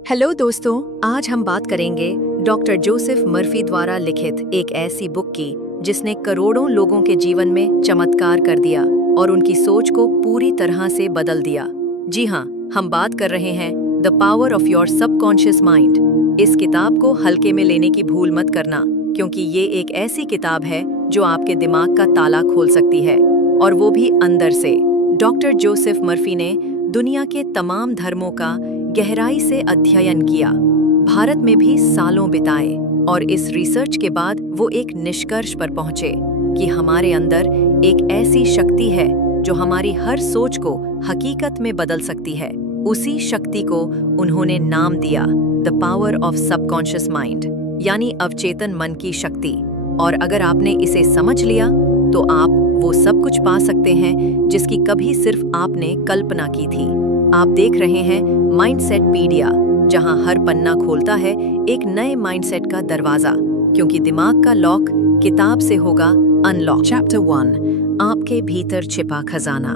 Hello दोस्तों, आज हम बात करेंगे डॉक्टर जोसेफ मर्फी द्वारा लिखित एक ऐसी बुक की जिसने करोड़ों लोगों के जीवन में चमत्कार कर दिया और उनकी सोच को पूरी तरह से बदल दिया। जी हाँ, हम बात कर रहे हैं the power of your subconscious mind. इस किताब को हल्के में लेने की भूल मत करना, क्योंकि ये एक ऐसी किताब है जो आपके दिमाग का ताला खोल सकती है, और वो भी अंदर से। डॉक्टर जोसेफ मर्फी ने दुनिया के तमाम धर्मों का गहराई से अध्ययन किया, भारत में भी सालों बिताए, और इस रिसर्च के बाद वो एक निष्कर्ष पर पहुंचे कि हमारे अंदर एक ऐसी शक्ति है जो हमारी हर सोच को हकीकत में बदल सकती है। उसी शक्ति को उन्होंने नाम दिया the power of subconscious mind, यानी अवचेतन मन की शक्ति। और अगर आपने इसे समझ लिया तो आप वो सब कुछ पा सकते हैं जिसकी कभी सिर्फ आपने कल्पना की थी। आप देख रहे हैं माइंडसेट पीडिया, जहां हर पन्ना खोलता है एक नए माइंडसेट का दरवाजा, क्योंकि दिमाग का लॉक किताब से होगा अनलॉक। चैप्टर 1, आपके भीतर छिपा खजाना।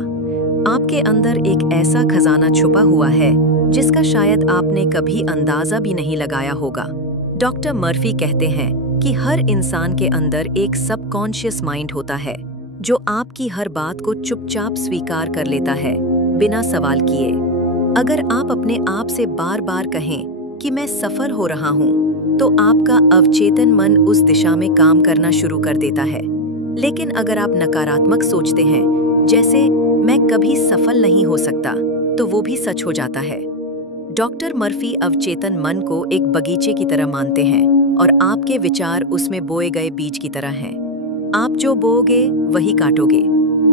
आपके अंदर एक ऐसा खजाना छुपा हुआ है जिसका शायद आपने कभी अंदाजा भी नहीं लगाया होगा। डॉक्टर मर्फी कहते हैं कि हर इंसान के अंदर एक सबकॉन्शियस माइंड होता है जो आपकी हर बात को चुपचाप स्वीकार कर लेता है, बिना सवाल किए। अगर आप अपने आप से बार बार कहें कि मैं सफर हो रहा हूँ, तो आपका अवचेतन मन उस दिशा में काम करना शुरू कर देता है। लेकिन अगर आप नकारात्मक सोचते हैं, जैसे मैं कभी सफल नहीं हो सकता, तो वो भी सच हो जाता है। डॉक्टर मर्फी अवचेतन मन को एक बगीचे की तरह मानते हैं, और आपके विचार उसमें बोए गए बीज की तरह हैं। आप जो बोओगे वही काटोगे।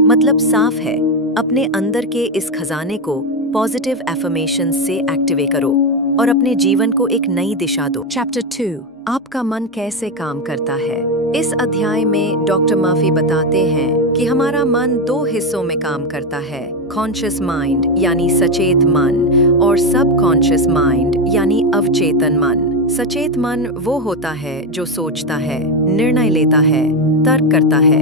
मतलब साफ है, अपने अंदर के इस खजाने को पॉजिटिव एफर्मेशन से एक्टिवेट करो और अपने जीवन को एक नई दिशा दो। चैप्टर 2, आपका मन कैसे काम करता है। इस अध्याय में डॉक्टर मर्फी बताते हैं कि हमारा मन 2 हिस्सों में काम करता है, कॉन्शियस माइंड यानी सचेत मन, और सबकॉन्शियस माइंड यानी अवचेतन मन। सचेत मन वो होता है जो सोचता है, निर्णय लेता है, तर्क करता है।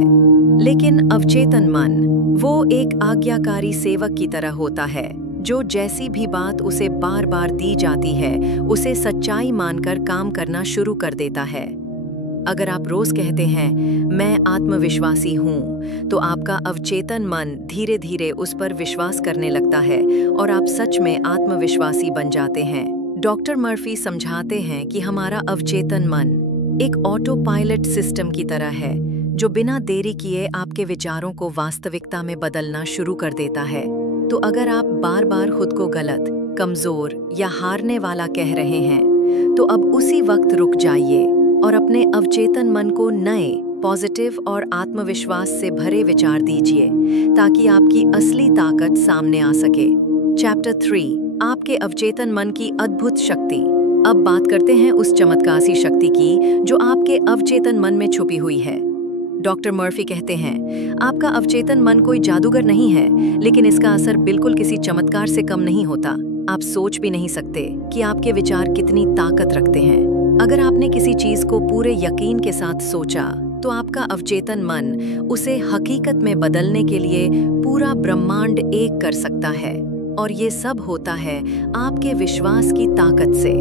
लेकिन अवचेतन मन वो एक आज्ञाकारी सेवक की तरह होता है, जो जैसी भी बात उसे बार बार दी जाती है उसे सच्चाई मानकर काम करना शुरू कर देता है। अगर आप रोज कहते हैं मैं आत्मविश्वासी हूँ, तो आपका अवचेतन मन धीरे धीरे उस पर विश्वास करने लगता है और आप सच में आत्मविश्वासी बन जाते हैं। डॉक्टर मर्फी समझाते हैं कि हमारा अवचेतन मन एक ऑटो पायलट सिस्टम की तरह है, जो बिना देरी किए आपके विचारों को वास्तविकता में बदलना शुरू कर देता है। तो अगर आप बार बार खुद को गलत, कमजोर या हारने वाला कह रहे हैं, तो अब उसी वक्त रुक जाइए और अपने अवचेतन मन को नए, पॉजिटिव और आत्मविश्वास से भरे विचार दीजिए, ताकि आपकी असली ताकत सामने आ सके। चैप्टर 3, आपके अवचेतन मन की अद्भुत शक्ति। अब बात करते हैं उस चमत्कारी शक्ति की जो आपके अवचेतन मन में छुपी हुई है। डॉक्टर मर्फी कहते हैं, आपका अवचेतन मन कोई जादूगर नहीं है, लेकिन इसका असर बिल्कुल किसी चमत्कार से कम नहीं होता। आप सोच भी नहीं सकते कि आपके विचार कितनी ताकत रखते हैं। अगर आपने किसी चीज को पूरे यकीन के साथ सोचा, तो आपका अवचेतन मन उसे हकीकत में बदलने के लिए पूरा ब्रह्मांड एक कर सकता है, और ये सब होता है आपके विश्वास की ताकत से।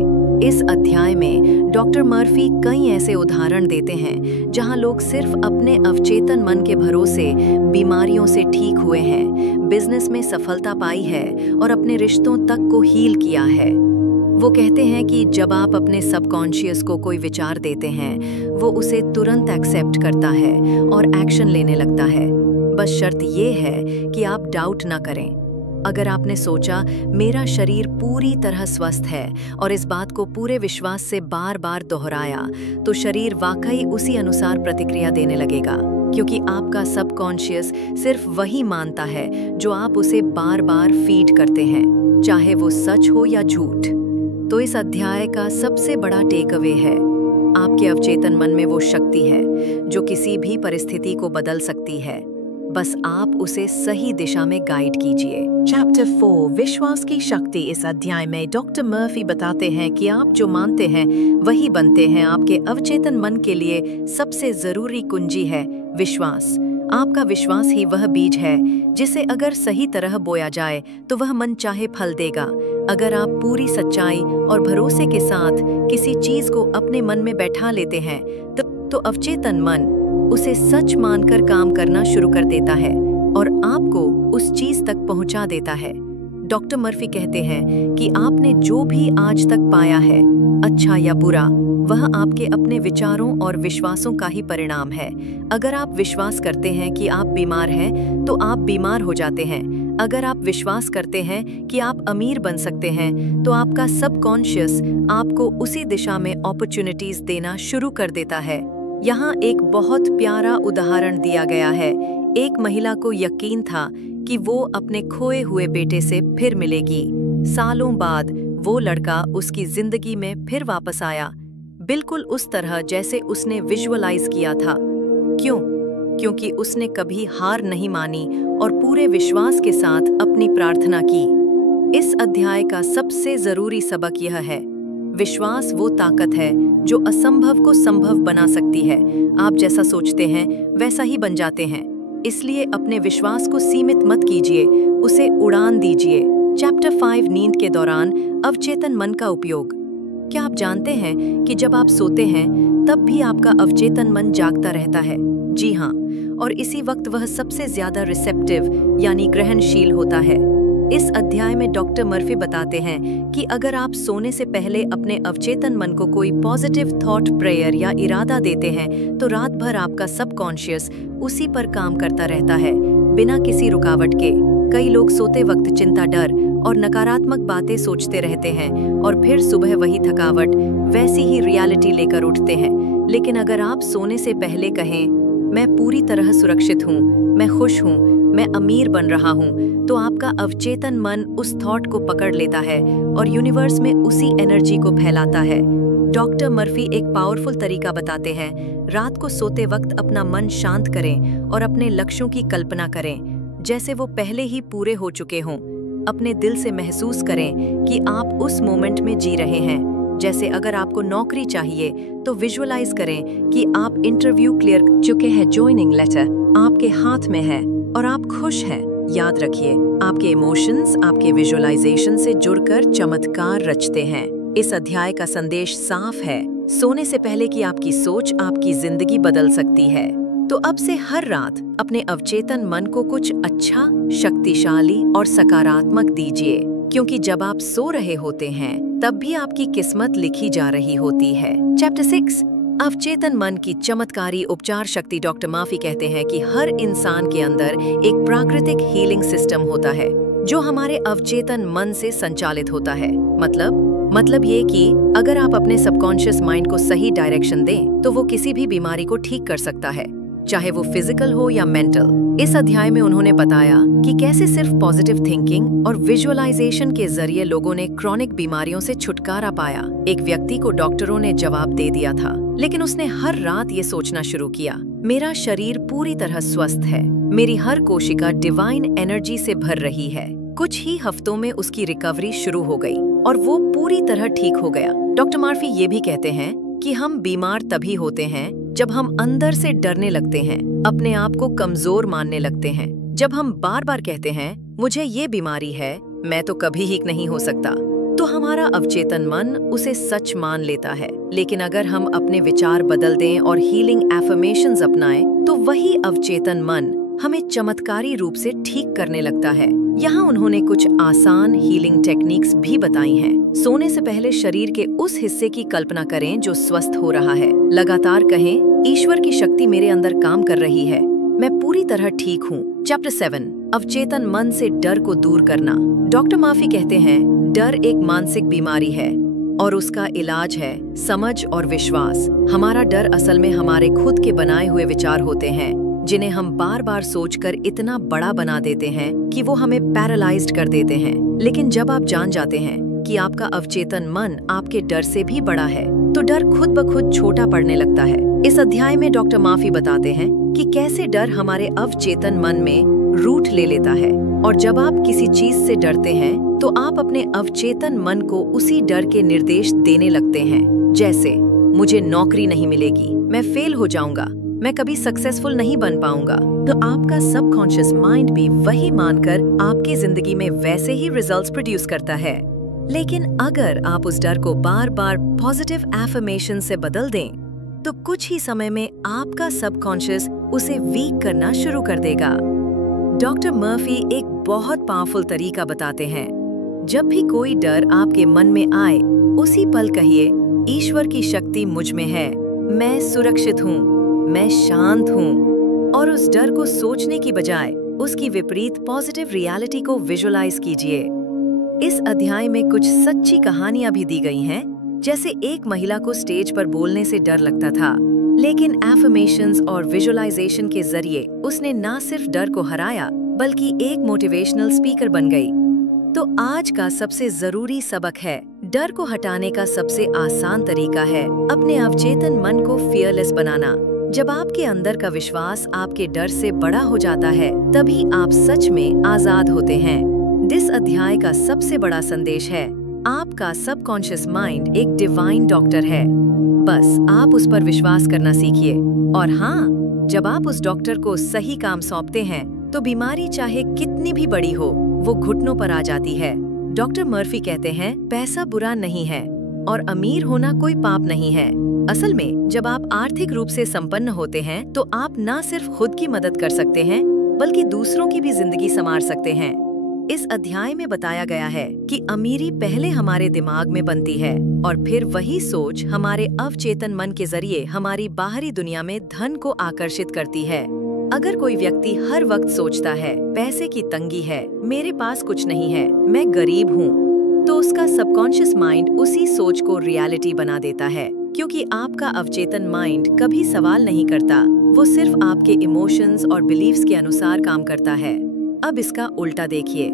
इस अध्याय में डॉक्टर मर्फी कई ऐसे उदाहरण देते हैं जहां लोग सिर्फ अपने अवचेतन मन के भरोसे बीमारियों से ठीक हुए हैं, बिजनेस में सफलता पाई है और अपने रिश्तों तक को हील किया है। वो कहते हैं कि जब आप अपने सबकॉन्शियस को कोई विचार देते हैं, वो उसे तुरंत एक्सेप्ट करता है और एक्शन लेने लगता है। बस शर्त ये है कि आप डाउट ना करें। अगर आपने सोचा मेरा शरीर पूरी तरह स्वस्थ है और इस बात को पूरे विश्वास से बार बार दोहराया, तो शरीर वाकई उसी अनुसार प्रतिक्रिया देने लगेगा, क्योंकि आपका सबकॉन्शियस सिर्फ वही मानता है जो आप उसे बार बार फीड करते हैं, चाहे वो सच हो या झूठ। तो इस अध्याय का सबसे बड़ा टेक अवे है, आपके अवचेतन मन में वो शक्ति है जो किसी भी परिस्थिति को बदल सकती है। बस आप उसे सही दिशा में गाइड कीजिए। चैप्टर 4, विश्वास की शक्ति। इस अध्याय में डॉक्टर मर्फी बताते हैं कि आप जो मानते हैं वही बनते हैं। आपके अवचेतन मन के लिए सबसे जरूरी कुंजी है विश्वास। आपका विश्वास ही वह बीज है जिसे अगर सही तरह बोया जाए तो वह मनचाहे फल देगा। अगर आप पूरी सच्चाई और भरोसे के साथ किसी चीज को अपने मन में बैठा लेते हैं तो अवचेतन मन उसे सच मानकर काम करना शुरू कर देता है और आपको उस चीज तक पहुंचा देता है। डॉक्टर मर्फी कहते हैं कि आपने जो भी आज तक पाया है, अच्छा या बुरा, वह आपके अपने विचारों और विश्वासों का ही परिणाम है। अगर आप विश्वास करते हैं कि आप बीमार हैं, तो आप बीमार हो जाते हैं। अगर आप विश्वास करते हैं कि आप अमीर बन सकते हैं, तो आपका सबकॉन्शियस आपको उसी दिशा में अपॉर्चुनिटीज देना शुरू कर देता है। यहाँ एक बहुत प्यारा उदाहरण दिया गया है। एक महिला को यकीन था कि वो अपने खोए हुए बेटे से फिर मिलेगी। सालों बाद वो लड़का उसकी जिंदगी में फिर वापस आया, बिल्कुल उस तरह जैसे उसने विजुअलाइज किया था। क्यों? क्योंकि उसने कभी हार नहीं मानी और पूरे विश्वास के साथ अपनी प्रार्थना की। इस अध्याय का सबसे जरूरी सबक यह है, विश्वास वो ताकत है जो असंभव को संभव बना सकती है। आप जैसा सोचते हैं वैसा ही बन जाते हैं। इसलिए अपने विश्वास को सीमित मत कीजिए, उसे उड़ान दीजिए। चैप्टर 5 नींद के दौरान अवचेतन मन का उपयोग। क्या आप जानते हैं कि जब आप सोते हैं तब भी आपका अवचेतन मन जागता रहता है? जी हाँ, और इसी वक्त वह सबसे ज्यादा रिसेप्टिव यानी ग्रहणशील होता है। इस अध्याय में डॉक्टर मर्फी बताते हैं कि अगर आप सोने से पहले अपने अवचेतन मन को कोई पॉजिटिव थॉट, प्रेयर या इरादा देते हैं तो रात भर आपका सबकॉन्शियस उसी पर काम करता रहता है, बिना किसी रुकावट के। कई लोग सोते वक्त चिंता, डर और नकारात्मक बातें सोचते रहते हैं और फिर सुबह वही थकावट, वैसी ही रियलिटी लेकर उठते हैं। लेकिन अगर आप सोने से पहले कहें, मैं पूरी तरह सुरक्षित हूँ, मैं खुश हूँ, मैं अमीर बन रहा हूँ, तो आपका अवचेतन मन उस थॉट को पकड़ लेता है और यूनिवर्स में उसी एनर्जी को फैलाता है। डॉक्टर मर्फी एक पावरफुल तरीका बताते हैं। रात को सोते वक्त अपना मन शांत करें और अपने लक्ष्यों की कल्पना करें जैसे वो पहले ही पूरे हो चुके हों। अपने दिल से महसूस करें कि आप उस मोमेंट में जी रहे हैं। जैसे अगर आपको नौकरी चाहिए तो विजुअलाइज करें कि आप इंटरव्यू क्लियर कर चुके हैं, ज्वाइनिंग लेटर आपके हाथ में है और आप खुश हैं। याद रखिए, आपके इमोशंस आपके विजुअलाइजेशन से जुड़कर चमत्कार रचते हैं। इस अध्याय का संदेश साफ है, सोने से पहले की आपकी सोच आपकी जिंदगी बदल सकती है। तो अब से हर रात अपने अवचेतन मन को कुछ अच्छा, शक्तिशाली और सकारात्मक दीजिए, क्योंकि जब आप सो रहे होते हैं तब भी आपकी किस्मत लिखी जा रही होती है। चैप्टर 6 अवचेतन मन की चमत्कारी उपचार शक्ति। डॉक्टर मर्फी कहते हैं कि हर इंसान के अंदर एक प्राकृतिक हीलिंग सिस्टम होता है जो हमारे अवचेतन मन से संचालित होता है। मतलब ये कि अगर आप अपने सबकॉन्शियस माइंड को सही डायरेक्शन दें तो वो किसी भी बीमारी को ठीक कर सकता है, चाहे वो फिजिकल हो या मेंटल। इस अध्याय में उन्होंने बताया कि कैसे सिर्फ पॉजिटिव थिंकिंग और विजुअलाइजेशन के जरिए लोगों ने क्रॉनिक बीमारियों से छुटकारा पाया। एक व्यक्ति को डॉक्टरों ने जवाब दे दिया था, लेकिन उसने हर रात ये सोचना शुरू किया, मेरा शरीर पूरी तरह स्वस्थ है, मेरी हर कोशिका डिवाइन एनर्जी से भर रही है। कुछ ही हफ्तों में उसकी रिकवरी शुरू हो गई और वो पूरी तरह ठीक हो गया। डॉक्टर मर्फी ये भी कहते हैं कि हम बीमार तभी होते हैं जब हम अंदर से डरने लगते हैं, अपने आप को कमजोर मानने लगते हैं। जब हम बार बार कहते हैं मुझे ये बीमारी है, मैं तो कभी ही नहीं हो सकता, तो हमारा अवचेतन मन उसे सच मान लेता है। लेकिन अगर हम अपने विचार बदल दें और हीलिंग एफर्मेशंस अपनाएं, तो वही अवचेतन मन हमें चमत्कारी रूप से ठीक करने लगता है। यहाँ उन्होंने कुछ आसान हीलिंग टेक्निक्स भी बताई हैं। सोने से पहले शरीर के उस हिस्से की कल्पना करें जो स्वस्थ हो रहा है। लगातार कहें, ईश्वर की शक्ति मेरे अंदर काम कर रही है, मैं पूरी तरह ठीक हूँ। चैप्टर 7 अवचेतन मन से डर को दूर करना। डॉक्टर मर्फी कहते हैं, डर एक मानसिक बीमारी है और उसका इलाज है समझ और विश्वास। हमारा डर असल में हमारे खुद के बनाए हुए विचार होते हैं, जिन्हें हम बार बार सोचकर इतना बड़ा बना देते हैं कि वो हमें पैरालाइज्ड कर देते हैं। लेकिन जब आप जान जाते हैं कि आपका अवचेतन मन आपके डर से भी बड़ा है, तो डर खुद ब खुद छोटा पड़ने लगता है। इस अध्याय में डॉक्टर मर्फी बताते हैं कि कैसे डर हमारे अवचेतन मन में रूट ले लेता है, और जब आप किसी चीज से डरते हैं तो आप अपने अवचेतन मन को उसी डर के निर्देश देने लगते हैं। जैसे, मुझे नौकरी नहीं मिलेगी, मैं फेल हो जाऊंगा, मैं कभी सक्सेसफुल नहीं बन पाऊंगा, तो आपका सबकॉन्शियस माइंड भी वही मानकर आपकी जिंदगी में वैसे ही रिजल्ट्स प्रोड्यूस करता है। लेकिन अगर आप उस डर को बार बार पॉजिटिव एफर्मेशन से बदल दें, तो कुछ ही समय में आपका सबकॉन्शियस उसे वीक करना शुरू कर देगा। डॉक्टर मर्फी एक बहुत पावरफुल तरीका बताते हैं। जब भी कोई डर आपके मन में आए, उसी पल कहिए, ईश्वर की शक्ति मुझ में है, मैं सुरक्षित हूँ, मैं शांत हूँ। और उस डर को सोचने की बजाय उसकी विपरीत पॉजिटिव रियलिटी को विजुअलाइज कीजिए। इस अध्याय में कुछ सच्ची कहानियां भी दी गई हैं, जैसे एक महिला को स्टेज पर बोलने से डर लगता था, लेकिन एफर्मेशंस और विजुअलाइजेशन के जरिए उसने न सिर्फ डर को हराया, बल्कि एक मोटिवेशनल स्पीकर बन गई। तो आज का सबसे जरूरी सबक है, डर को हटाने का सबसे आसान तरीका है अपने अवचेतन मन को फियरलेस बनाना। जब आपके अंदर का विश्वास आपके डर से बड़ा हो जाता है, तभी आप सच में आजाद होते हैं। इस अध्याय का सबसे बड़ा संदेश है, आपका सबकॉन्शियस माइंड एक डिवाइन डॉक्टर है, बस आप उस पर विश्वास करना सीखिए। और हाँ, जब आप उस डॉक्टर को सही काम सौंपते हैं, तो बीमारी चाहे कितनी भी बड़ी हो, वो घुटनों पर आ जाती है। डॉक्टर मर्फी कहते हैं, पैसा बुरा नहीं है और अमीर होना कोई पाप नहीं है। असल में जब आप आर्थिक रूप से संपन्न होते हैं, तो आप न सिर्फ खुद की मदद कर सकते हैं, बल्कि दूसरों की भी जिंदगी संवार सकते हैं। इस अध्याय में बताया गया है कि अमीरी पहले हमारे दिमाग में बनती है और फिर वही सोच हमारे अवचेतन मन के जरिए हमारी बाहरी दुनिया में धन को आकर्षित करती है। अगर कोई व्यक्ति हर वक्त सोचता है, पैसे की तंगी है, मेरे पास कुछ नहीं है, मैं गरीब हूँ, तो उसका सबकॉन्शियस माइंड उसी सोच को रियलिटी बना देता है, क्योंकि आपका अवचेतन माइंड कभी सवाल नहीं करता, वो सिर्फ आपके इमोशंस और बिलीव्स के अनुसार काम करता है। अब इसका उल्टा देखिए,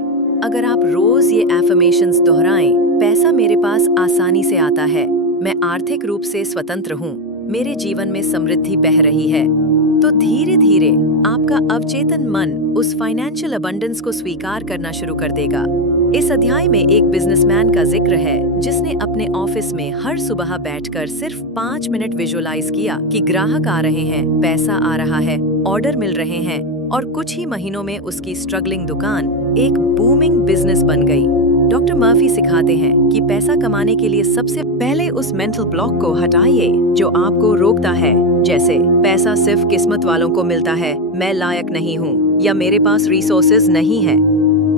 अगर आप रोज ये एफर्मेशंस दोहराएं, पैसा मेरे पास आसानी से आता है, मैं आर्थिक रूप से स्वतंत्र हूँ, मेरे जीवन में समृद्धि बह रही है, तो धीरे धीरे आपका अवचेतन मन उस फाइनेंशियल अबंडेंस को स्वीकार करना शुरू कर देगा। इस अध्याय में एक बिजनेसमैन का जिक्र है, जिसने अपने ऑफिस में हर सुबह बैठकर सिर्फ 5 मिनट विजुअलाइज किया कि ग्राहक आ रहे हैं, पैसा आ रहा है, ऑर्डर मिल रहे हैं, और कुछ ही महीनों में उसकी स्ट्रगलिंग दुकान एक बूमिंग बिजनेस बन गई। डॉक्टर मर्फी सिखाते हैं कि पैसा कमाने के लिए सबसे पहले उस मेंटल ब्लॉक को हटाइए जो आपको रोकता है, जैसे पैसा सिर्फ किस्मत वालों को मिलता है, मैं लायक नहीं हूँ, या मेरे पास रिसोर्सेज नहीं है।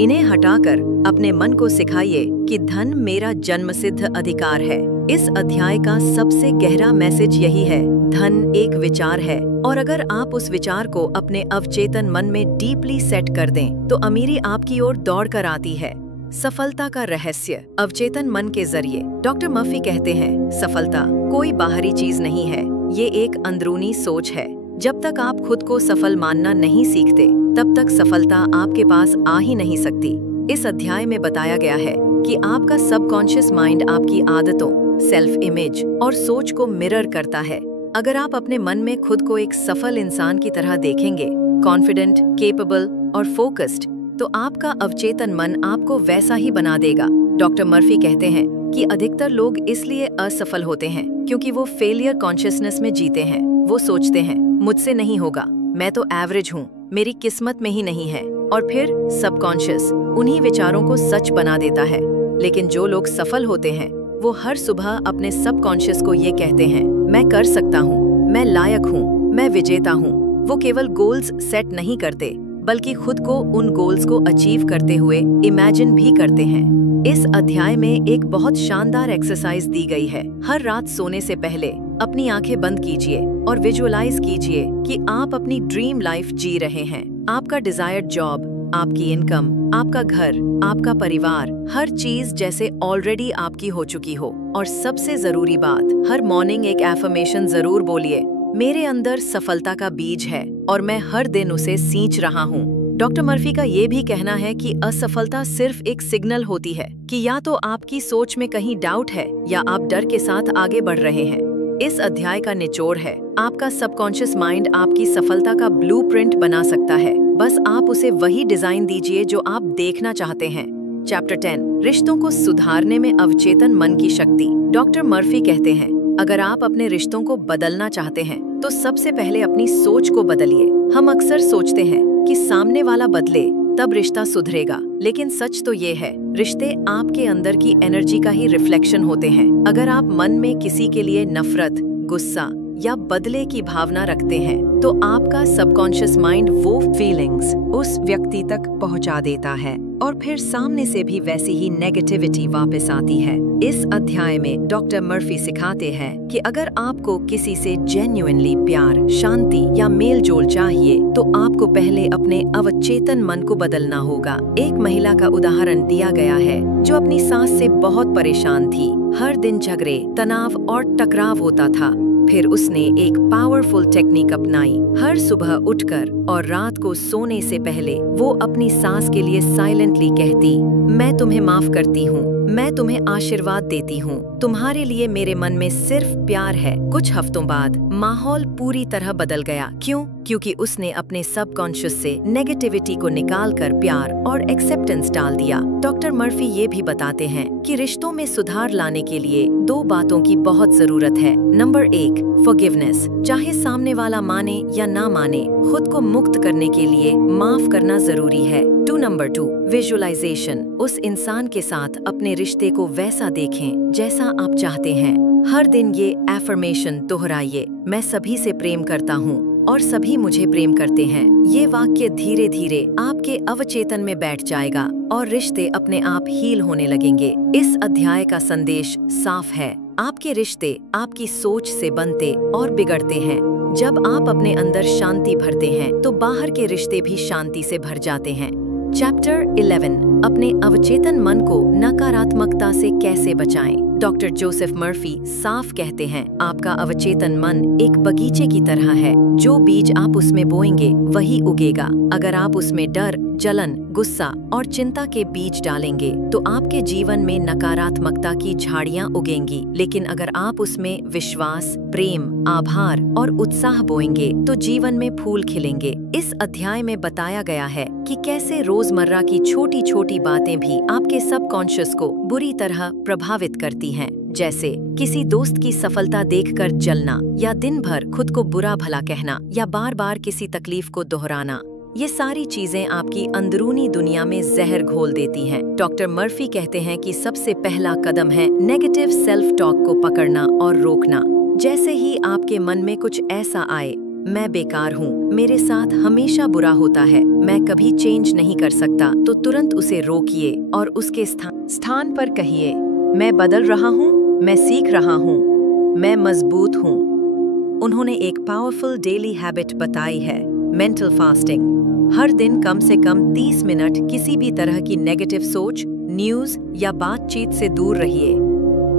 इन्हें हटाकर अपने मन को सिखाइए कि धन मेरा जन्मसिद्ध अधिकार है। इस अध्याय का सबसे गहरा मैसेज यही है, धन एक विचार है, और अगर आप उस विचार को अपने अवचेतन मन में डीपली सेट कर दें, तो अमीरी आपकी ओर दौड़ कर आती है। सफलता का रहस्य अवचेतन मन के जरिए। डॉक्टर मर्फी कहते हैं, सफलता कोई बाहरी चीज नहीं है, ये एक अंदरूनी सोच है। जब तक आप खुद को सफल मानना नहीं सीखते, तब तक सफलता आपके पास आ ही नहीं सकती। इस अध्याय में बताया गया है कि आपका सबकॉन्शियस माइंड आपकी आदतों, सेल्फ इमेज और सोच को मिरर करता है। अगर आप अपने मन में खुद को एक सफल इंसान की तरह देखेंगे, कॉन्फिडेंट, केपेबल और फोकस्ड, तो आपका अवचेतन मन आपको वैसा ही बना देगा। डॉक्टर मर्फी कहते हैं कि अधिकतर लोग इसलिए असफल होते हैं क्योंकि वो फेलियर कॉन्शियसनेस में जीते हैं। वो सोचते हैं, मुझसे नहीं होगा, मैं तो एवरेज हूँ, मेरी किस्मत में ही नहीं है, और फिर सबकॉन्शियस उन्हीं विचारों को सच बना देता है। लेकिन जो लोग सफल होते हैं, वो हर सुबह अपने सबकॉन्शियस को ये कहते हैं, मैं कर सकता हूँ, मैं लायक हूँ, मैं विजेता हूँ। वो केवल गोल्स सेट नहीं करते, बल्कि खुद को उन गोल्स को अचीव करते हुए इमेजिन भी करते हैं। इस अध्याय में एक बहुत शानदार एक्सरसाइज दी गई है। हर रात सोने से पहले अपनी आंखें बंद कीजिए और विजुअलाइज कीजिए कि आप अपनी ड्रीम लाइफ जी रहे हैं। आपका डिजायर्ड जॉब, आपकी इनकम, आपका घर, आपका परिवार, हर चीज जैसे ऑलरेडी आपकी हो चुकी हो। और सबसे जरूरी बात, हर मॉर्निंग एक एफर्मेशन जरूर बोलिए, मेरे अंदर सफलता का बीज है और मैं हर दिन उसे सींच रहा हूँ। डॉक्टर मर्फी का ये भी कहना है कि असफलता सिर्फ एक सिग्नल होती है कि या तो आपकी सोच में कहीं डाउट है या आप डर के साथ आगे बढ़ रहे हैं। इस अध्याय का निचोड़ है, आपका सबकॉन्शियस माइंड आपकी सफलता का ब्लूप्रिंट बना सकता है, बस आप उसे वही डिजाइन दीजिए जो आप देखना चाहते हैं। चैप्टर 10, रिश्तों को सुधारने में अवचेतन मन की शक्ति। डॉक्टर मर्फी कहते हैं, अगर आप अपने रिश्तों को बदलना चाहते हैं, तो सबसे पहले अपनी सोच को बदलिए। हम अक्सर सोचते हैं कि सामने वाला बदले तब रिश्ता सुधरेगा, लेकिन सच तो ये है, रिश्ते आपके अंदर की एनर्जी का ही रिफ्लेक्शन होते हैं। अगर आप मन में किसी के लिए नफरत, गुस्सा या बदले की भावना रखते हैं, तो आपका सबकॉन्शियस माइंड वो फीलिंग्स उस व्यक्ति तक पहुंचा देता है और फिर सामने से भी वैसी ही नेगेटिविटी वापस आती है। इस अध्याय में डॉक्टर मर्फी सिखाते हैं कि अगर आपको किसी से जेन्युइनली प्यार, शांति या मेल जोल चाहिए, तो आपको पहले अपने अवचेतन मन को बदलना होगा। एक महिला का उदाहरण दिया गया है जो अपनी सास से बहुत परेशान थी। हर दिन झगड़े, तनाव और टकराव होता था। फिर उसने एक पावरफुल टेक्निक अपनाई। हर सुबह उठकर और रात को सोने से पहले वो अपनी सास के लिए साइलेंटली कहती, मैं तुम्हें माफ करती हूँ, मैं तुम्हें आशीर्वाद देती हूँ, तुम्हारे लिए मेरे मन में सिर्फ प्यार है। कुछ हफ्तों बाद माहौल पूरी तरह बदल गया। क्यों? क्योंकि उसने अपने सबकॉन्शियस से नेगेटिविटी को निकालकर प्यार और एक्सेप्टेंस डाल दिया। डॉक्टर मर्फी ये भी बताते हैं कि रिश्तों में सुधार लाने के लिए 2 बातों की बहुत जरूरत है। Number 1, forgiveness. चाहे सामने वाला माने या ना माने, खुद को मुक्त करने के लिए माफ करना जरूरी है। Number 2, visualisation. उस इंसान के साथ अपने रिश्ते को वैसा देखें जैसा आप चाहते हैं। हर दिन ये एफर्मेशन दोहराइए, मैं सभी से प्रेम करता हूँ और सभी मुझे प्रेम करते हैं। ये वाक्य धीरे धीरे आपके अवचेतन में बैठ जाएगा और रिश्ते अपने आप हील होने लगेंगे। इस अध्याय का संदेश साफ है, आपके रिश्ते आपकी सोच से बनते और बिगड़ते हैं। जब आप अपने अंदर शांति भरते हैं, तो बाहर के रिश्ते भी शांति से भर जाते हैं। चैप्टर 11, अपने अवचेतन मन को नकारात्मकता से कैसे बचाएं। डॉक्टर जोसेफ मर्फी साफ कहते हैं, आपका अवचेतन मन एक बगीचे की तरह है। जो बीज आप उसमें बोएंगे वही उगेगा। अगर आप उसमें डर, जलन, गुस्सा और चिंता के बीज डालेंगे, तो आपके जीवन में नकारात्मकता की झाड़ियां उगेंगी। लेकिन अगर आप उसमें विश्वास, प्रेम, आभार और उत्साह बोएंगे, तो जीवन में फूल खिलेंगे। इस अध्याय में बताया गया है कि कैसे रोजमर्रा की छोटी छोटी बातें भी आपके सबकॉन्शियस को बुरी तरह प्रभावित करती हैं। जैसे किसी दोस्त की सफलता देखकर जलना, या दिन भर खुद को बुरा भला कहना, या बार बार किसी तकलीफ को दोहराना। ये सारी चीजें आपकी अंदरूनी दुनिया में जहर घोल देती हैं। डॉक्टर मर्फी कहते हैं कि सबसे पहला कदम है नेगेटिव सेल्फ टॉक को पकड़ना और रोकना। जैसे ही आपके मन में कुछ ऐसा आए, मैं बेकार हूँ, मेरे साथ हमेशा बुरा होता है, मैं कभी चेंज नहीं कर सकता, तो तुरंत उसे रोकिए और उसके स्थान पर कहिए, मैं बदल रहा हूँ, मैं सीख रहा हूँ, मैं मजबूत हूँ। उन्होंने एक पावरफुल डेली हैबिट बताई है, मेंटल फास्टिंग। हर दिन कम से कम 30 मिनट किसी भी तरह की नेगेटिव सोच, न्यूज़ या बातचीत से दूर रहिए।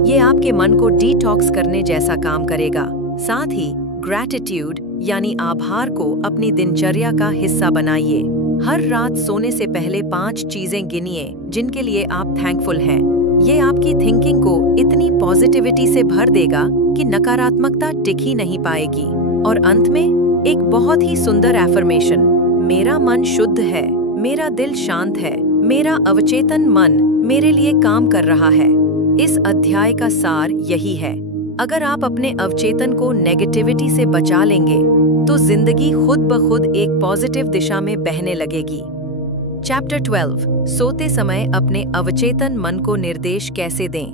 ये आपके मन को डिटॉक्स करने जैसा काम करेगा। साथ ही ग्रैटिट्यूड यानी आभार को अपनी दिनचर्या का हिस्सा बनाइए। हर रात सोने से पहले 5 चीजें गिनिए जिनके लिए आप थैंकफुल हैं। ये आपकी थिंकिंग को इतनी पॉजिटिविटी से भर देगा कि नकारात्मकता टिक ही नहीं पाएगी। और अंत में एक बहुत ही सुंदर एफर्मेशन, मेरा मन शुद्ध है, मेरा दिल शांत है, मेरा अवचेतन मन मेरे लिए काम कर रहा है। इस अध्याय का सार यही है, अगर आप अपने अवचेतन को नेगेटिविटी से बचा लेंगे, तो जिंदगी खुद ब खुद एक पॉजिटिव दिशा में बहने लगेगी। चैप्टर 12, सोते समय अपने अवचेतन मन को निर्देश कैसे दें।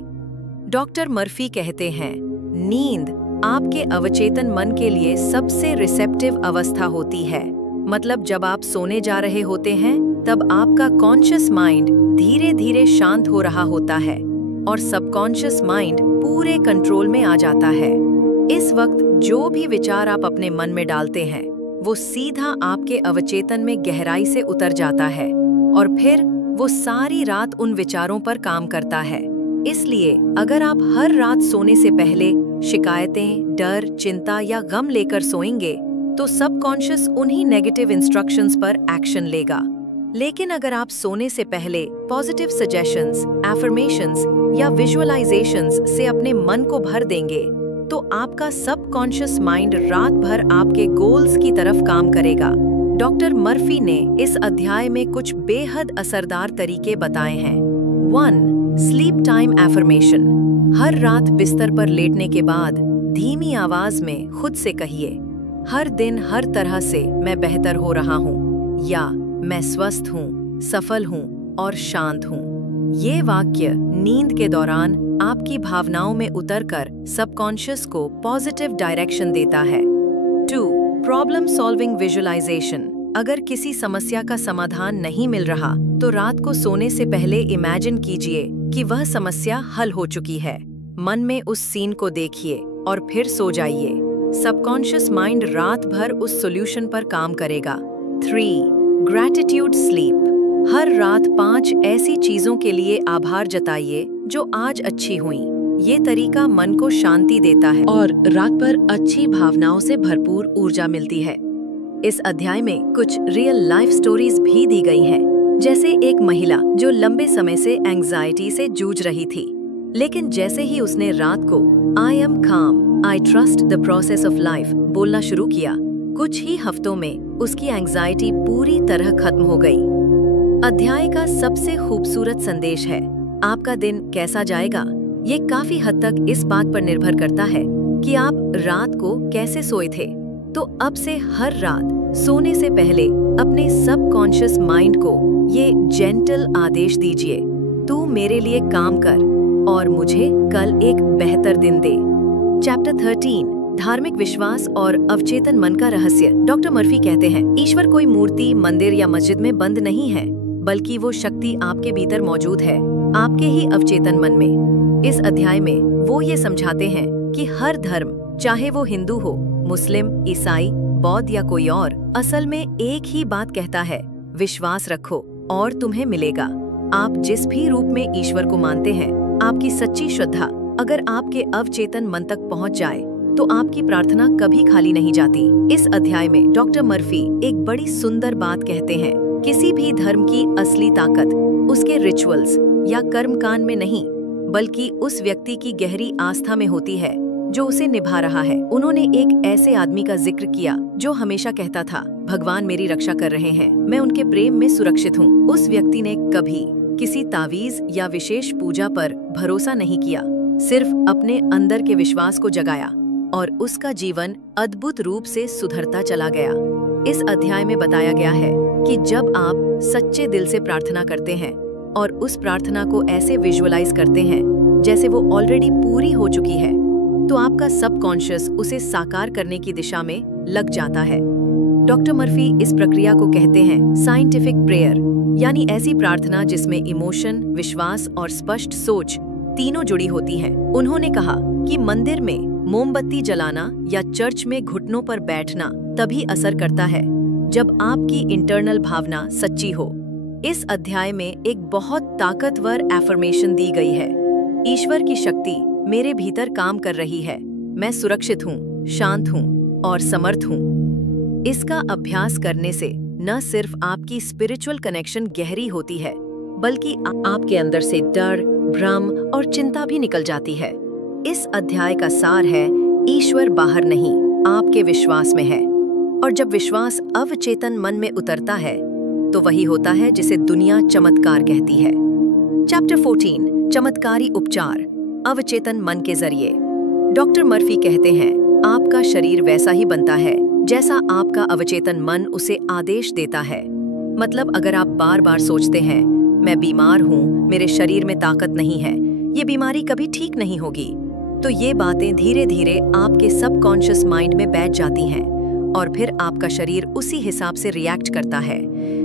डॉक्टर मर्फी कहते हैं, नींद आपके अवचेतन मन के लिए सबसे रिसेप्टिव अवस्था होती है। मतलब जब आप सोने जा रहे होते हैं, तब आपका कॉन्शियस माइंड धीरे धीरे शांत हो रहा होता है और सबकॉन्शियस माइंड पूरे कंट्रोल में आ जाता है। इस वक्त जो भी विचार आप अपने मन में डालते हैं, वो सीधा आपके अवचेतन में गहराई से उतर जाता है और फिर वो सारी रात उन विचारों पर काम करता है। इसलिए अगर आप हर रात सोने से पहले शिकायतें, डर, चिंता या गम लेकर सोएंगे, तो सबकॉन्शियस उन्हीं नेगेटिव इंस्ट्रक्शंस पर एक्शन लेगा। लेकिन अगर आप सोने से पहले पॉजिटिव सजेशंस, एफर्मेशंस या विजुअलाइजेशंस से अपने मन को भर देंगे, तो आपका सबकॉन्शियस माइंड रात भर आपके गोल्स की तरफ काम करेगा। डॉक्टर मर्फी ने इस अध्याय में कुछ बेहद असरदार तरीके बताए हैं। 1. Sleep time affirmation. हर रात बिस्तर पर लेटने के बाद धीमी आवाज में खुद से कहिए, हर दिन हर तरह से मैं बेहतर हो रहा हूँ, या मैं स्वस्थ हूँ, सफल हूँ और शांत हूँ। ये वाक्य नींद के दौरान आपकी भावनाओं में उतरकर सबकॉन्शियस को पॉजिटिव डायरेक्शन देता है। 2. Problem solving visualisation. अगर किसी समस्या का समाधान नहीं मिल रहा तो रात को सोने से पहले इमेजिन कीजिए कि वह समस्या हल हो चुकी है। मन में उस सीन को देखिए और फिर सो जाइए। सबकॉन्शियस माइंड रात भर उस सॉल्यूशन पर काम करेगा। 3. Gratitude sleep. हर रात 5 ऐसी चीजों के लिए आभार जताइए जो आज अच्छी हुई। ये तरीका मन को शांति देता है और रात भर अच्छी भावनाओं से भरपूर ऊर्जा मिलती है। इस अध्याय में कुछ रियल लाइफ स्टोरीज भी दी गई हैं, जैसे एक महिला जो लंबे समय से एंग्जाइटी से जूझ रही थी, लेकिन जैसे ही उसने रात को आई एम काम, I trust the process of life बोलना शुरू किया, कुछ ही हफ्तों में उसकी एंग्जाइटी पूरी तरह खत्म हो गई। अध्याय का सबसे खूबसूरत संदेश है, आपका दिन कैसा जाएगा ये काफी हद तक इस बात पर निर्भर करता है कि आप रात को कैसे सोए थे। तो अब से हर रात सोने से पहले अपने सबकॉन्शियस माइंड को ये जेंटल आदेश दीजिए, तू मेरे लिए काम कर और मुझे कल एक बेहतर दिन दे। चैप्टर 13, धार्मिक विश्वास और अवचेतन मन का रहस्य। डॉक्टर मर्फी कहते हैं, ईश्वर कोई मूर्ति, मंदिर या मस्जिद में बंद नहीं है, बल्कि वो शक्ति आपके भीतर मौजूद है, आपके ही अवचेतन मन में। इस अध्याय में वो ये समझाते हैं कि हर धर्म, चाहे वो हिंदू हो, मुस्लिम, ईसाई, बौद्ध या कोई और, असल में एक ही बात कहता है, विश्वास रखो और तुम्हें मिलेगा। आप जिस भी रूप में ईश्वर को मानते हैं, आपकी सच्ची श्रद्धा अगर आपके अवचेतन मन तक पहुंच जाए तो आपकी प्रार्थना कभी खाली नहीं जाती। इस अध्याय में डॉक्टर मर्फी एक बड़ी सुंदर बात कहते हैं, किसी भी धर्म की असली ताकत उसके रिचुअल्स या कर्मकांड में नहीं, बल्कि उस व्यक्ति की गहरी आस्था में होती है जो उसे निभा रहा है। उन्होंने एक ऐसे आदमी का जिक्र किया जो हमेशा कहता था, भगवान मेरी रक्षा कर रहे हैं, मैं उनके प्रेम में सुरक्षित हूँ। उस व्यक्ति ने कभी किसी तावीज या विशेष पूजा पर भरोसा नहीं किया, सिर्फ अपने अंदर के विश्वास को जगाया और उसका जीवन अद्भुत रूप से सुधरता चला गया। इस अध्याय में बताया गया है कि जब आप सच्चे दिल से प्रार्थना करते हैं और उस प्रार्थना को ऐसे विजुअलाइज करते हैं जैसे वो ऑलरेडी पूरी हो चुकी है, तो आपका सबकॉन्शियस उसे साकार करने की दिशा में लग जाता है। डॉक्टर मर्फी इस प्रक्रिया को कहते हैं साइंटिफिक प्रेयर, यानी ऐसी प्रार्थना जिसमें इमोशन, विश्वास और स्पष्ट सोच तीनों जुड़ी होती हैं। उन्होंने कहा कि मंदिर में मोमबत्ती जलाना या चर्च में घुटनों पर बैठना तभी असर करता है जब आपकी इंटरनल भावना सच्ची हो। इस अध्याय में एक बहुत ताकतवर एफर्मेशन दी गई है, ईश्वर की शक्ति मेरे भीतर काम कर रही है, मैं सुरक्षित हूँ, शांत हूँ और समर्थ हूँ। इसका अभ्यास करने से न सिर्फ आपकी स्पिरिचुअल कनेक्शन गहरी होती है, बल्कि आपके अंदर से डर, भ्रम और चिंता भी निकल जाती है। इस अध्याय का सार है, ईश्वर बाहर नहीं, आपके विश्वास में है, और जब विश्वास अवचेतन मन में उतरता है तो वही होता है जिसे दुनिया चमत्कार कहती है। चैप्टर 14, चमत्कारी उपचार, अवचेतन मन के जरिए। डॉक्टर मर्फी कहते हैं, आपका शरीर वैसा ही बनता है जैसा आपका अवचेतन मन उसे आदेश देता है। मतलब अगर आप बार बार सोचते हैं, मैं बीमार हूँ, मेरे शरीर में ताकत नहीं है, ये बीमारी कभी ठीक नहीं होगी, तो ये बातें धीरे धीरे आपके सबकॉन्शियस माइंड में बैठ जाती हैं और फिर आपका शरीर उसी हिसाब से रिएक्ट करता है।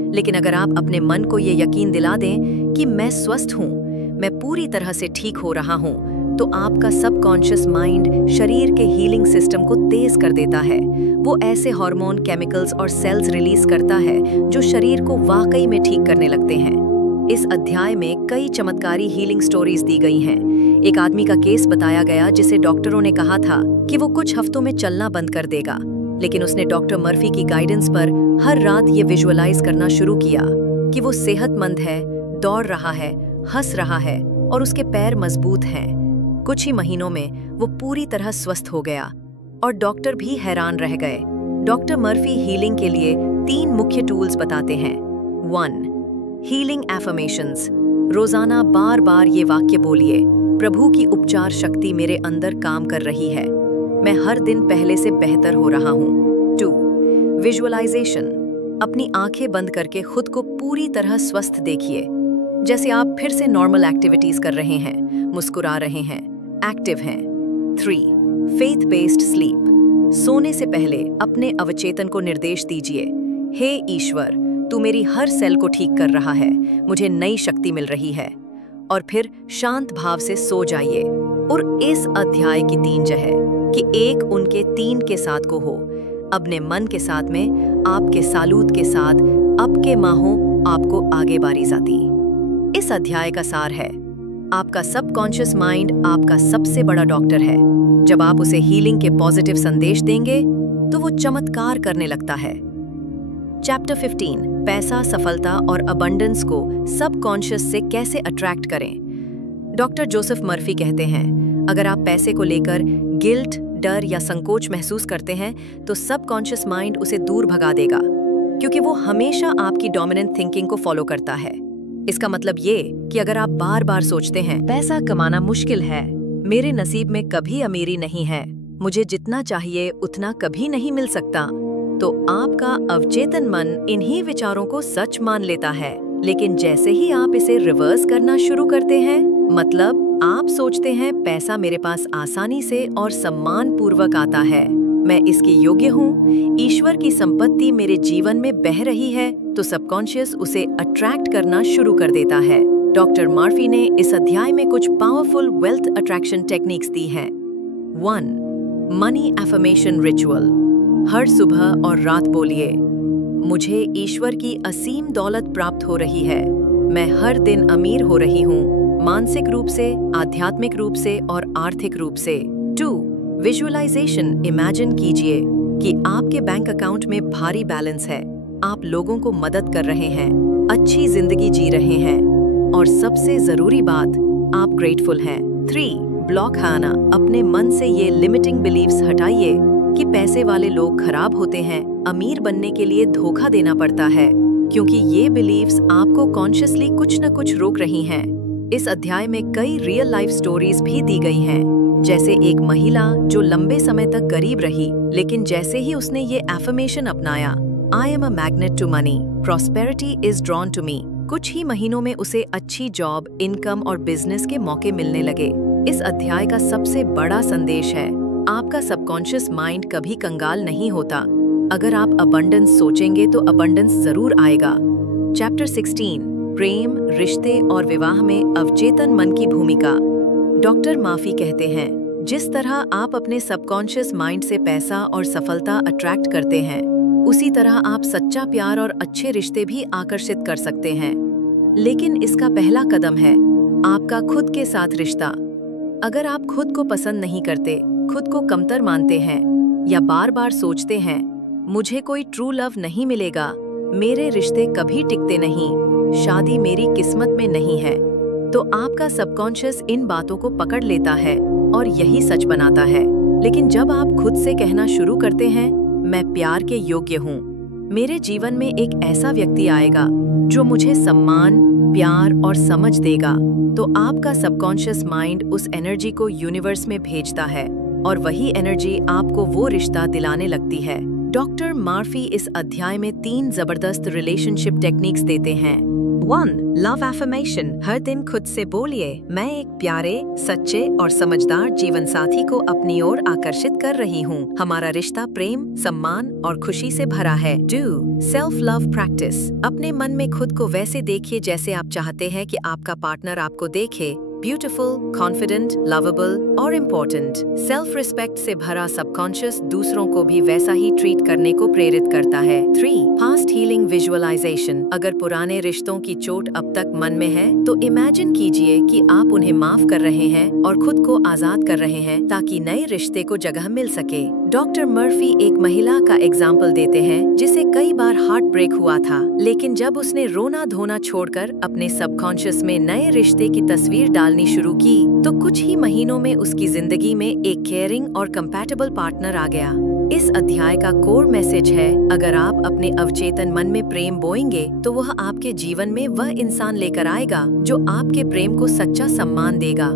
लेकिन अगर आप अपने मन को ये यकीन दिला दें कि मैं स्वस्थ हूँ, मैं पूरी तरह से ठीक हो रहा हूँ, तो आपका सबकॉन्शियस माइंड शरीर के हीलिंग सिस्टम को तेज कर देता है। वो ऐसे हार्मोन, केमिकल्स और सेल्स रिलीज करता है जो शरीर को वाकई में ठीक करने लगते हैं। इस अध्याय में कई चमत्कारी हीलिंग स्टोरीज दी गई हैं। एक आदमी का केस बताया गया जिसे डॉक्टरों ने कहा था कि वो कुछ हफ्तों में चलना बंद कर देगा, लेकिन उसने डॉक्टर मर्फी की गाइडेंस पर हर रात ये विजुअलाइज करना शुरू किया कि वो सेहतमंद है, दौड़ रहा है, हंस रहा है और उसके पैर मजबूत हैं। कुछ ही महीनों में वो पूरी तरह स्वस्थ हो गया और डॉक्टर भी हैरान रह गए। डॉक्टर मर्फी हीलिंग के लिए 3 मुख्य टूल्स बताते हैं। 1. Healing affirmations. रोजाना बार बार ये वाक्य बोलिए, प्रभु की उपचार शक्ति मेरे अंदर काम कर रही है, मैं हर दिन पहले से बेहतर हो रहा हूँ। 2. विजुअलाइजेशन। अपनी आंखें बंद करके खुद को पूरी तरह स्वस्थ देखिए, जैसे आप फिर से नॉर्मल एक्टिविटीज कर रहे हैं, मुस्कुरा रहे हैं, एक्टिव हैं। 3. Faith based sleep. सोने से पहले अपने अवचेतन को निर्देश दीजिए, हे ईश्वर, तू मेरी हर सेल को ठीक कर रहा है, मुझे नई शक्ति मिल रही है। और फिर शांत भाव से सो जाइए। और इस अध्याय की 3 जगह कि 1 उनके 3 के साथ को हो, अपने मन के साथ में, आपके सालूद के साथ, अब के माहों आपको आगे बारी जाती। इस अध्याय का सार है, आपका सबकॉन्शियस माइंड आपका सबसे बड़ा डॉक्टर है। जब आप उसे हीलिंग के पॉजिटिव संदेश देंगे तो वो चमत्कार करने लगता है। चैप्टर 15, पैसा, सफलता और अबंडेंस को सबकॉन्शियस से कैसे अट्रैक्ट करें। डॉक्टर जोसेफ मर्फी कहते हैं, अगर आप पैसे को लेकर गिल्ट, डर या संकोच महसूस करते हैं तो सबकॉन्शियस माइंड उसे दूर भगा देगा, क्योंकि वो हमेशा आपकी डोमिनेंट थिंकिंग को फॉलो करता है। इसका मतलब ये कि अगर आप बार बार सोचते हैं पैसा कमाना मुश्किल है, मेरे नसीब में कभी अमीरी नहीं है, मुझे जितना चाहिए उतना कभी नहीं मिल सकता, तो आपका अवचेतन मन इन्हीं विचारों को सच मान लेता है। लेकिन जैसे ही आप इसे रिवर्स करना शुरू करते हैं, मतलब आप सोचते हैं पैसा मेरे पास आसानी से और सम्मान पूर्वक आता है, मैं इसके योग्य हूँ, ईश्वर की संपत्ति मेरे जीवन में बह रही है, तो सबकॉन्शियस उसे अट्रैक्ट करना शुरू कर देता है। डॉक्टर मर्फी ने इस अध्याय में कुछ पावरफुल वेल्थ अट्रैक्शन टेक्निक्स दी हैं। 1. Money affirmation ritual. हर सुबह और रात बोलिए, मुझे ईश्वर की असीम दौलत प्राप्त हो रही है, मैं हर दिन अमीर हो रही हूँ, मानसिक रूप से, आध्यात्मिक रूप से और आर्थिक रूप से। 2. विजुअलाइजेशन। इमेजिन कीजिए कि आपके बैंक अकाउंट में भारी बैलेंस है, आप लोगों को मदद कर रहे हैं, अच्छी जिंदगी जी रहे हैं, और सबसे जरूरी बात, आप ग्रेटफुल हैं। 3. ब्लॉक आना। अपने मन से ये लिमिटिंग बिलीव्स हटाइए कि पैसे वाले लोग खराब होते हैं, अमीर बनने के लिए धोखा देना पड़ता है, क्योंकि ये बिलीव्स आपको कॉन्शियसली कुछ न कुछ रोक रही हैं। इस अध्याय में कई रियल लाइफ स्टोरीज भी दी गई हैं, जैसे एक महिला जो लंबे समय तक गरीब रही, लेकिन जैसे ही उसने ये एफर्मेशन अपनाया, I am a magnet to money, prosperity is drawn to me, कुछ ही महीनों में उसे अच्छी जॉब, इनकम और बिजनेस के मौके मिलने लगे। इस अध्याय का सबसे बड़ा संदेश है, आपका सबकॉन्शियस माइंड कभी कंगाल नहीं होता। अगर आप अबंडेंस सोचेंगे तो अबंडेंस जरूर आएगा। चैप्टर 16, प्रेम, रिश्ते और विवाह में अवचेतन मन की भूमिका। डॉक्टर माफी कहते हैं, जिस तरह आप अपने सबकॉन्शियस माइंड से पैसा और सफलता अट्रैक्ट करते हैं, उसी तरह आप सच्चा प्यार और अच्छे रिश्ते भी आकर्षित कर सकते हैं। लेकिन इसका पहला कदम है आपका खुद के साथ रिश्ता। अगर आप खुद को पसंद नहीं करते, खुद को कमतर मानते हैं या बार बार सोचते हैं मुझे कोई ट्रू लव नहीं मिलेगा, मेरे रिश्ते कभी टिकते नहीं, शादी मेरी किस्मत में नहीं है, तो आपका सबकॉन्शियस इन बातों को पकड़ लेता है और यही सच बनाता है। लेकिन जब आप खुद से कहना शुरू करते हैं मैं प्यार के योग्य हूँ, मेरे जीवन में एक ऐसा व्यक्ति आएगा जो मुझे सम्मान, प्यार और समझ देगा, तो आपका सबकॉन्शियस माइंड उस एनर्जी को यूनिवर्स में भेजता है और वही एनर्जी आपको वो रिश्ता दिलाने लगती है। डॉक्टर मर्फी इस अध्याय में 3 जबरदस्त रिलेशनशिप टेक्निक्स देते हैं। 1. Love affirmation. हर दिन खुद से बोलिए, मैं एक प्यारे, सच्चे और समझदार जीवन साथी को अपनी ओर आकर्षित कर रही हूँ, हमारा रिश्ता प्रेम, सम्मान और खुशी से भरा है। 2. Self love practice. अपने मन में खुद को वैसे देखिए जैसे आप चाहते हैं कि आपका पार्टनर आपको देखे, ब्यूटीफुल, कॉन्फिडेंट, लवेबल और इम्पोर्टेंट। सेल्फ रिस्पेक्ट से भरा सबकॉन्शियस दूसरों को भी वैसा ही ट्रीट करने को प्रेरित करता है। 3. Fast healing visualisation. अगर पुराने रिश्तों की चोट अब तक मन में है तो इमेजिन कीजिए कि आप उन्हें माफ कर रहे हैं और खुद को आजाद कर रहे हैं ताकि नए रिश्ते को जगह मिल सके। डॉक्टर मर्फी एक महिला का एग्जाम्पल देते हैं जिसे कई बार हार्ट ब्रेक हुआ था, लेकिन जब उसने रोना धोना छोड़कर अपने सबकॉन्शियस में नए रिश्ते की तस्वीर डालनी शुरू की तो कुछ ही महीनों में उसकी जिंदगी में एक केयरिंग और कंपैटिबल पार्टनर आ गया। इस अध्याय का कोर मैसेज है, अगर आप अपने अवचेतन मन में प्रेम बोएंगे तो वह आपके जीवन में वह इंसान लेकर आएगा जो आपके प्रेम को सच्चा सम्मान देगा।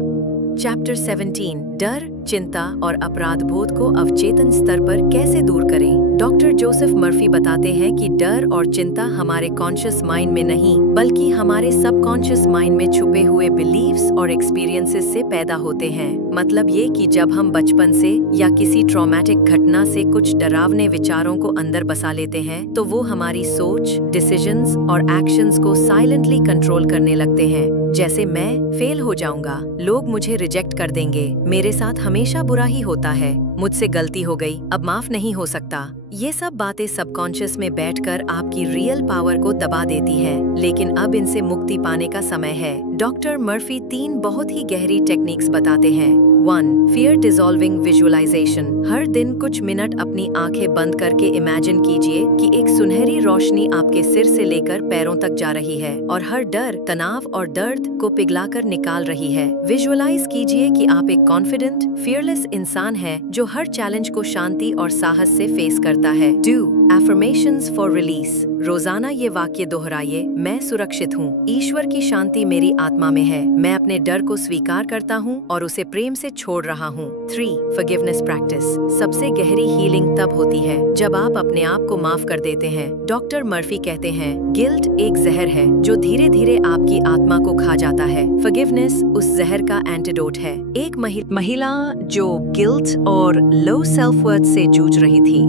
चैप्टर 17 डर, चिंता और अपराध बोध को अवचेतन स्तर पर कैसे दूर करें। डॉक्टर जोसेफ मर्फी बताते हैं कि डर और चिंता हमारे कॉन्शियस माइंड में नहीं बल्कि हमारे सबकॉन्शियस माइंड में छुपे हुए बिलीव्स और एक्सपीरियंसेस से पैदा होते हैं। मतलब ये कि जब हम बचपन से या किसी ट्रॉमेटिक घटना से कुछ डरावने विचारों को अंदर बसा लेते हैं तो वो हमारी सोच, डिसीजंस और एक्शंस को साइलेंटली कंट्रोल करने लगते हैं। जैसे मैं फेल हो जाऊंगा, लोग मुझे रिजेक्ट कर देंगे, मेरे साथ हमेशा बुरा ही होता है, मुझसे गलती हो गई, अब माफ नहीं हो सकता। ये सब बातें सबकॉन्शियस में बैठकर आपकी रियल पावर को दबा देती हैं, लेकिन अब इनसे मुक्ति पाने का समय है। डॉक्टर मर्फी 3 बहुत ही गहरी टेक्निक्स बताते हैं। 1. Fear dissolving visualisation. हर दिन कुछ मिनट अपनी आंखें बंद करके इमेजिन कीजिए कि एक सुनहरी रोशनी आपके सिर से लेकर पैरों तक जा रही है और हर डर, तनाव और दर्द को पिघलाकर निकाल रही है। विजुअलाइज कीजिए कि आप एक कॉन्फिडेंट, फियरलेस इंसान हैं जो हर चैलेंज को शांति और साहस से फेस करता है। 2. Affirmations for release. रोजाना ये वाक्य दोहराइए, मैं सुरक्षित हूँ, ईश्वर की शांति मेरी आत्मा में है, मैं अपने डर को स्वीकार करता हूँ और उसे प्रेम से छोड़ रहा हूँ। 3. Forgiveness practice. सबसे गहरी हीलिंग तब होती है जब आप अपने आप को माफ कर देते हैं। डॉक्टर मर्फी कहते हैं, गिल्ट एक जहर है जो धीरे धीरे आपकी आत्मा को खा जाता है। फॉरगिवनेस उस जहर का एंटीडोट है। एक महिला जो गिल्ट और लो सेल्फ वर्थ से जूझ रही थी,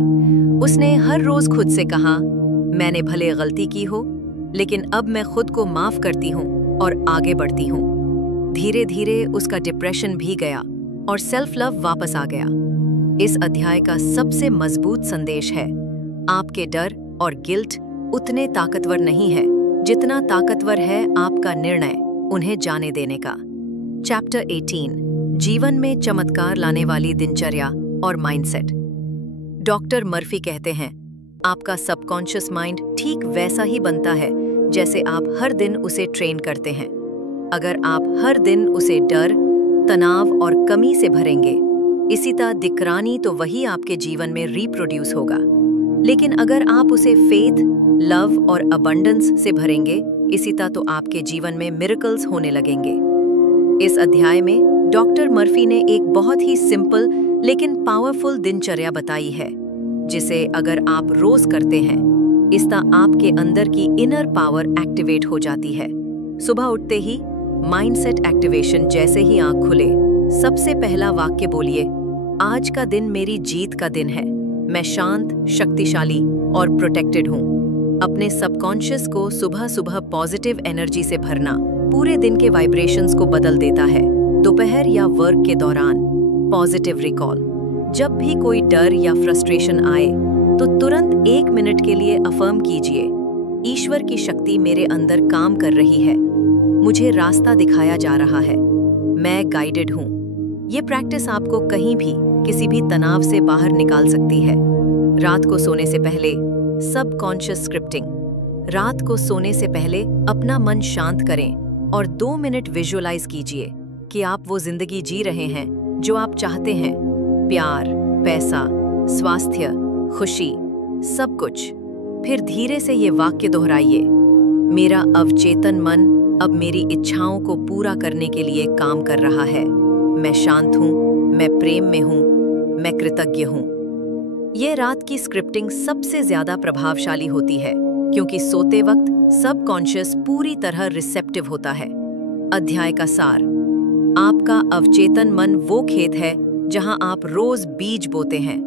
उसने हर रोज खुद से कहा, मैंने भले गलती की हो, लेकिन अब मैं खुद को माफ करती हूँ और आगे बढ़ती हूँ। धीरे धीरे उसका डिप्रेशन भी गया और सेल्फ लव वापस आ गया। इस अध्याय का सबसे मजबूत संदेश है, आपके डर और गिल्ट उतने ताकतवर नहीं है जितना ताकतवर है आपका निर्णय उन्हें जाने देने का। चैप्टर 18 जीवन में चमत्कार लाने वाली दिनचर्या और माइंडसेट। डॉक्टर मर्फी कहते हैं, आपका सबकॉन्शियस माइंड ठीक वैसा ही बनता है जैसे आप हर दिन उसे ट्रेन करते हैं। अगर आप हर दिन उसे डर, तनाव और कमी से भरेंगे, इसी तरह दिक्रानी तो वही आपके जीवन में रिप्रोड्यूस होगा। लेकिन अगर आप उसे फेथ, लव और अबंडेंस से भरेंगे, इसी तरह तो आपके जीवन में मिरेकल्स होने लगेंगे। इस अध्याय में डॉक्टर मर्फी ने एक बहुत ही सिंपल लेकिन पावरफुल दिनचर्या बताई है, जिसे अगर आप रोज करते हैं, इस तरह आपके अंदर की इनर पावर एक्टिवेट हो जाती है। सुबह उठते ही माइंडसेट एक्टिवेशन। जैसे ही आंख खुले, सबसे पहला वाक्य बोलिए, आज का दिन मेरी जीत का दिन है, मैं शांत, शक्तिशाली और प्रोटेक्टेड हूँ। अपने सबकॉन्शियस को सुबह सुबह पॉजिटिव एनर्जी से भरना पूरे दिन के वाइब्रेशंस को बदल देता है। दोपहर या वर्क के दौरान पॉजिटिव रिकॉल। जब भी कोई डर या फ्रस्ट्रेशन आए तो तुरंत 1 मिनट के लिए अफर्म कीजिए, ईश्वर की शक्ति मेरे अंदर काम कर रही है, मुझे रास्ता दिखाया जा रहा है, मैं गाइडेड हूँ। ये प्रैक्टिस आपको कहीं भी किसी भी तनाव से बाहर निकाल सकती है। रात को सोने से पहले सबकॉन्शियस स्क्रिप्टिंग। रात को सोने से पहले अपना मन शांत करें और 2 मिनट विजुअलाइज कीजिए कि आप वो जिंदगी जी रहे हैं जो आप चाहते हैं। प्यार, पैसा, स्वास्थ्य, खुशी, सब कुछ। फिर धीरे से ये वाक्य दोहराइए, मेरा अवचेतन मन अब मेरी इच्छाओं को पूरा करने के लिए काम कर रहा है, मैं शांत हूँ, मैं प्रेम में हूँ, मैं कृतज्ञ हूँ। ये रात की स्क्रिप्टिंग सबसे ज्यादा प्रभावशाली होती है क्योंकि सोते वक्त सबकॉन्शियस पूरी तरह रिसेप्टिव होता है। अध्याय का सार। आपका अवचेतन मन वो खेत है जहां आप रोज बीज बोते हैं।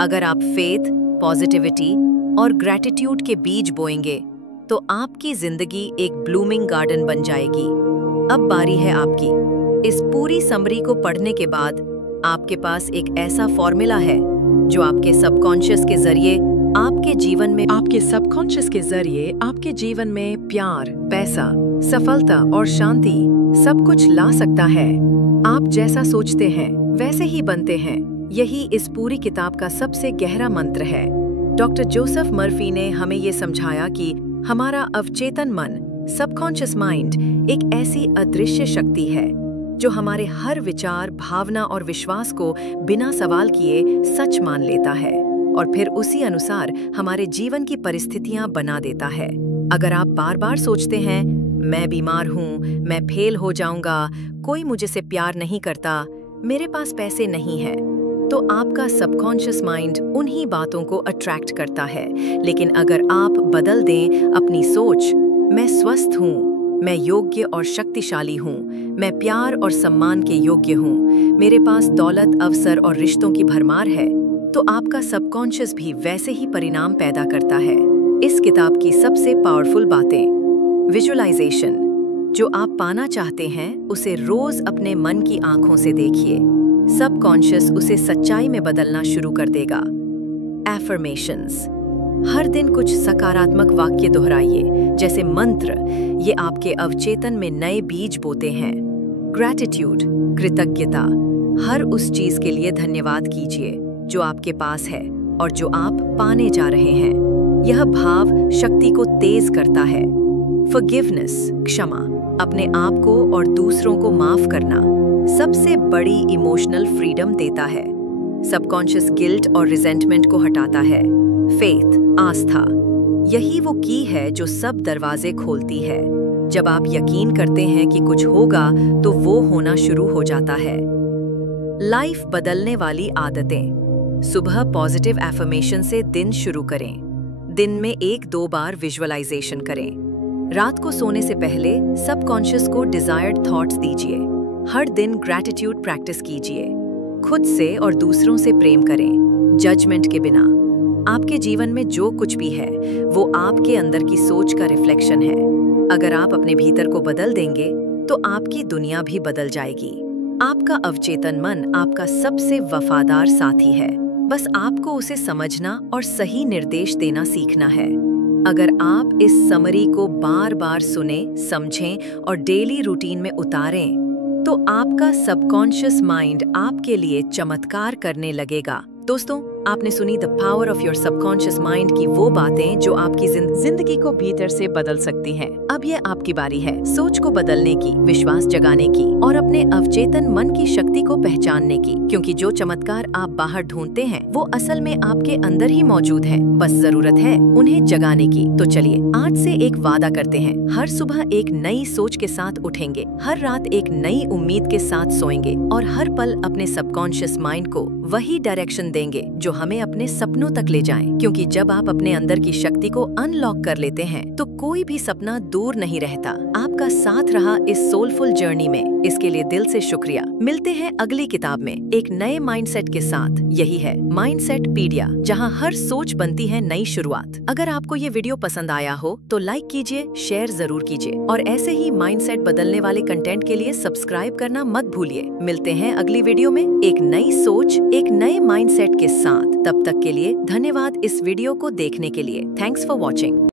अगर आप फेथ, पॉजिटिविटी और ग्रैटिट्यूड के बीज बोएंगे तो आपकी जिंदगी एक ब्लूमिंग गार्डन बन जाएगी। अब बारी है आपकी। इस पूरी समरी को पढ़ने के बाद आपके पास एक ऐसा फॉर्मूला है जो आपके सबकॉन्शियस के जरिए आपके जीवन में प्यार, पैसा, सफलता और शांति सब कुछ ला सकता है। आप जैसा सोचते हैं वैसे ही बनते हैं। यही इस पूरी किताब का सबसे गहरा मंत्र है। डॉक्टर जोसेफ मर्फी ने हमें ये समझाया कि हमारा अवचेतन मन, सबकॉन्शियस माइंड एक ऐसी अदृश्य शक्ति है जो हमारे हर विचार, भावना और विश्वास को बिना सवाल किए सच मान लेता है और फिर उसी अनुसार हमारे जीवन की परिस्थितियां बना देता है। अगर आप बार बार सोचते हैं मैं बीमार हूँ, मैं फेल हो जाऊंगा, कोई मुझे से प्यार नहीं करता, मेरे पास पैसे नहीं है, तो आपका सबकॉन्शियस माइंड उन्हीं बातों को अट्रैक्ट करता है। लेकिन अगर आप बदल दें अपनी सोच, मैं स्वस्थ हूँ, मैं योग्य और शक्तिशाली हूँ, मैं प्यार और सम्मान के योग्य हूँ, मेरे पास दौलत, अवसर और रिश्तों की भरमार है, तो आपका सबकॉन्शियस भी वैसे ही परिणाम पैदा करता है। इस किताब की सबसे पावरफुल बातें। विजुअलाइजेशन। जो आप पाना चाहते हैं उसे रोज अपने मन की आंखों से देखिए। सबकॉन्शियस उसे सच्चाई में बदलना शुरू कर देगा। एफर्मेशंस। हर दिन कुछ सकारात्मक वाक्य दोहराइए, जैसे मंत्र। ये आपके अवचेतन में नए बीज बोते हैं। ग्रैटिट्यूड, कृतज्ञता। हर उस चीज के लिए धन्यवाद कीजिए जो आपके पास है और जो आप पाने जा रहे हैं। यह भाव शक्ति को तेज करता है। फॉरगिवनेस, क्षमा। अपने आप को और दूसरों को माफ करना सबसे बड़ी इमोशनल फ्रीडम देता है। सबकॉन्शियस गिल्ट और रिजेंटमेंट को हटाता है। फेथ, आस्था। यही वो की है जो सब दरवाजे खोलती है। जब आप यकीन करते हैं कि कुछ होगा तो वो होना शुरू हो जाता है। लाइफ बदलने वाली आदतें। सुबह पॉजिटिव एफर्मेशन से दिन शुरू करें। दिन में 1-2 बार विजुअलाइजेशन करें। रात को सोने से पहले सबकॉन्शियस को डिजायर्ड थॉट्स दीजिए। हर दिन ग्रैटिट्यूड प्रैक्टिस कीजिए। खुद से और दूसरों से प्रेम करें, जजमेंट के बिना। आपके जीवन में जो कुछ भी है वो आपके अंदर की सोच का रिफ्लेक्शन है। अगर आप अपने भीतर को बदल देंगे तो आपकी दुनिया भी बदल जाएगी। आपका अवचेतन मन आपका सबसे वफादार साथी है। बस आपको उसे समझना और सही निर्देश देना सीखना है। अगर आप इस समरी को बार-बार सुने, समझें और डेली रूटीन में उतारें, तो आपका सबकॉन्शियस माइंड आपके लिए चमत्कार करने लगेगा। दोस्तों, आपने सुनी the power of your subconscious mind की वो बातें जो आपकी जिंदगी को भीतर से बदल सकती हैं। अब ये आपकी बारी है सोच को बदलने की, विश्वास जगाने की और अपने अवचेतन मन की शक्ति को पहचानने की, क्योंकि जो चमत्कार आप बाहर ढूंढते हैं वो असल में आपके अंदर ही मौजूद है। बस जरूरत है उन्हें जगाने की। तो चलिए आज से एक वादा करते हैं, हर सुबह एक नई सोच के साथ उठेंगे, हर रात एक नई उम्मीद के साथ सोएंगे और हर पल अपने सबकॉन्शियस माइंड को वही डायरेक्शन देंगे जो हमें अपने सपनों तक ले जाएं। क्योंकि जब आप अपने अंदर की शक्ति को अनलॉक कर लेते हैं तो कोई भी सपना दूर नहीं रहता। आपका साथ रहा इस सोलफुल जर्नी में, इसके लिए दिल से शुक्रिया। मिलते हैं अगली किताब में एक नए माइंडसेट के साथ। यही है माइंडसेट पीडिया, जहां हर सोच बनती है नई शुरुआत। अगर आपको ये वीडियो पसंद आया हो तो लाइक कीजिए, शेयर जरूर कीजिए और ऐसे ही माइंडसेट बदलने वाले कंटेंट के लिए सब्सक्राइब करना मत भूलिए। मिलते हैं अगली वीडियो में एक नई सोच, एक नए माइंडसेट के साथ। तब तक के लिए धन्यवाद इस वीडियो को देखने के लिए। Thanks for watching.